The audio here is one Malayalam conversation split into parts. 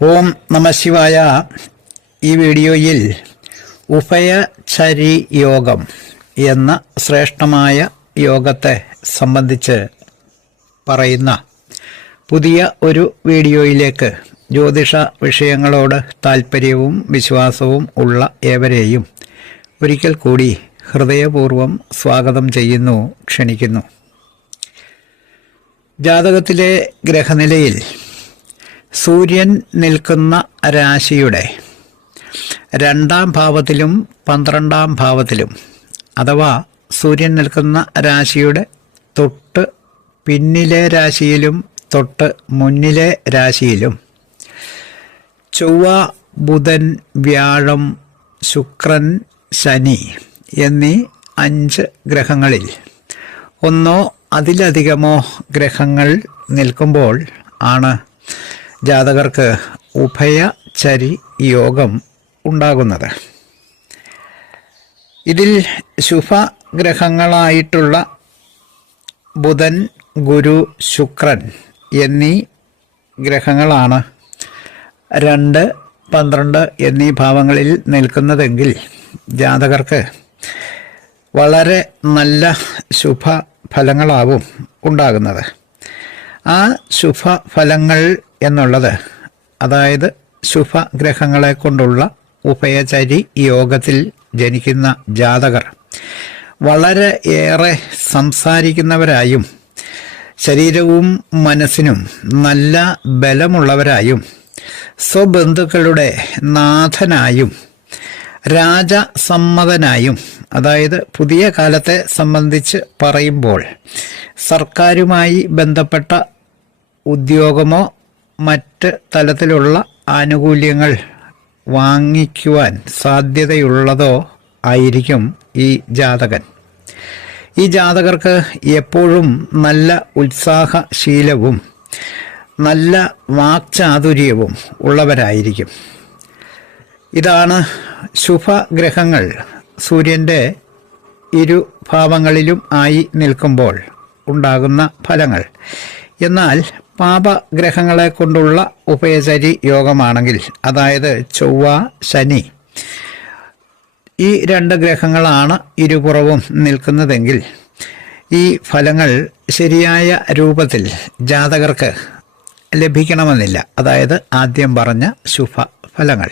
ഓം നമ ശിവായ. ഈ വീഡിയോയിൽ ഉഭയചരി യോഗം എന്ന ശ്രേഷ്ഠമായ യോഗത്തെ സംബന്ധിച്ച് പറയുന്ന പുതിയ ഒരു വീഡിയോയിലേക്ക് ജ്യോതിഷ വിഷയങ്ങളോട് താൽപ്പര്യവും വിശ്വാസവും ഉള്ള ഏവരെയും ഒരിക്കൽ കൂടി ഹൃദയപൂർവം സ്വാഗതം ചെയ്യുന്നു ക്ഷണിക്കുന്നു. ജാതകത്തിലെ ഗ്രഹനിലയിൽ സൂര്യൻ നിൽക്കുന്ന രാശിയുടെ രണ്ടാം ഭാവത്തിലും പന്ത്രണ്ടാം ഭാവത്തിലും അഥവാ സൂര്യൻ നിൽക്കുന്ന രാശിയുടെ തൊട്ട് പിന്നിലെ രാശിയിലും തൊട്ട് മുന്നിലെ രാശിയിലും ചൊവ്വ ബുധൻ വ്യാഴം ശുക്രൻ ശനി എന്നീ അഞ്ച് ഗ്രഹങ്ങളിൽ ഒന്നോ അതിലധികമോ ഗ്രഹങ്ങൾ നിൽക്കുമ്പോൾ ആണ് ജാതകർക്ക് ഉഭയചരി യോഗം ഉണ്ടാകുന്നത്. ഇതിൽ ശുഭഗ്രഹങ്ങളായിട്ടുള്ള ബുധൻ ഗുരു ശുക്രൻ എന്നീ ഗ്രഹങ്ങളാണ് രണ്ട് പന്ത്രണ്ട് എന്നീ ഭാവങ്ങളിൽ നിൽക്കുന്നതെങ്കിൽ ജാതകർക്ക് വളരെ നല്ല ശുഭ ഫലങ്ങളാവും ഉണ്ടാകുന്നത്. ആ ശുഭ ഫലങ്ങൾ എന്നുള്ളത് അതായത് ശുഭഗ്രഹങ്ങളെ കൊണ്ടുള്ള ഉഭയചരി യോഗത്തിൽ ജനിക്കുന്ന ജാതകർ വളരെ ഏറെ സംസാരിക്കുന്നവരായും ശരീരവും മനസ്സിനും നല്ല ബലമുള്ളവരായും സ്വബന്ധുക്കളുടെ നാഥനായും രാജസമ്മതനായും അതായത് പുതിയ കാലത്തെ സംബന്ധിച്ച് പറയുമ്പോൾ സർക്കാരുമായി ബന്ധപ്പെട്ട ഉദ്യോഗമോ മറ്റ് തലത്തിലുള്ള ആനുകൂല്യങ്ങൾ വാങ്ങിക്കുവാൻ സാധ്യതയുള്ളതോ ആയിരിക്കും ഈ ജാതകൻ. ഈ ജാതകർക്ക് എപ്പോഴും നല്ല ഉത്സാഹശീലവും നല്ല വാക്ചാതുര്യവും ഉള്ളവരായിരിക്കും. ഇതാണ് ശുഭഗ്രഹങ്ങൾ. സൂര്യന്റെ ഇരു ഭാവങ്ങളിലും ആയി നിൽക്കുമ്പോൾ ഉണ്ടാകുന്ന ഫലങ്ങൾ. എന്നാൽ പാപഗ്രഹങ്ങളെ കൊണ്ടുള്ള ഉഭയചരി യോഗമാണെങ്കിൽ അതായത് ചൊവ്വ ശനി ഈ രണ്ട് ഗ്രഹങ്ങളാണ് ഇരുപുറവും നിൽക്കുന്നതെങ്കിൽ ഈ ഫലങ്ങൾ ശരിയായ രൂപത്തിൽ ജാതകർക്ക് ലഭിക്കണമെന്നില്ല. അതായത് ആദ്യം പറഞ്ഞ ശുഭ ഫലങ്ങൾ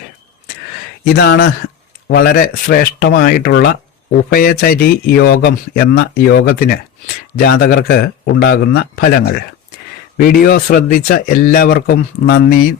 ഇതാണ് വളരെ ശ്രേഷ്ഠമായിട്ടുള്ള ഉഭയചരി യോഗം എന്ന യോഗത്തിന് ജാതകർക്ക് ഉണ്ടാകുന്ന ഫലങ്ങൾ. വീഡിയോ ശ്രദ്ധിച്ച എല്ലാവർക്കും നന്ദി.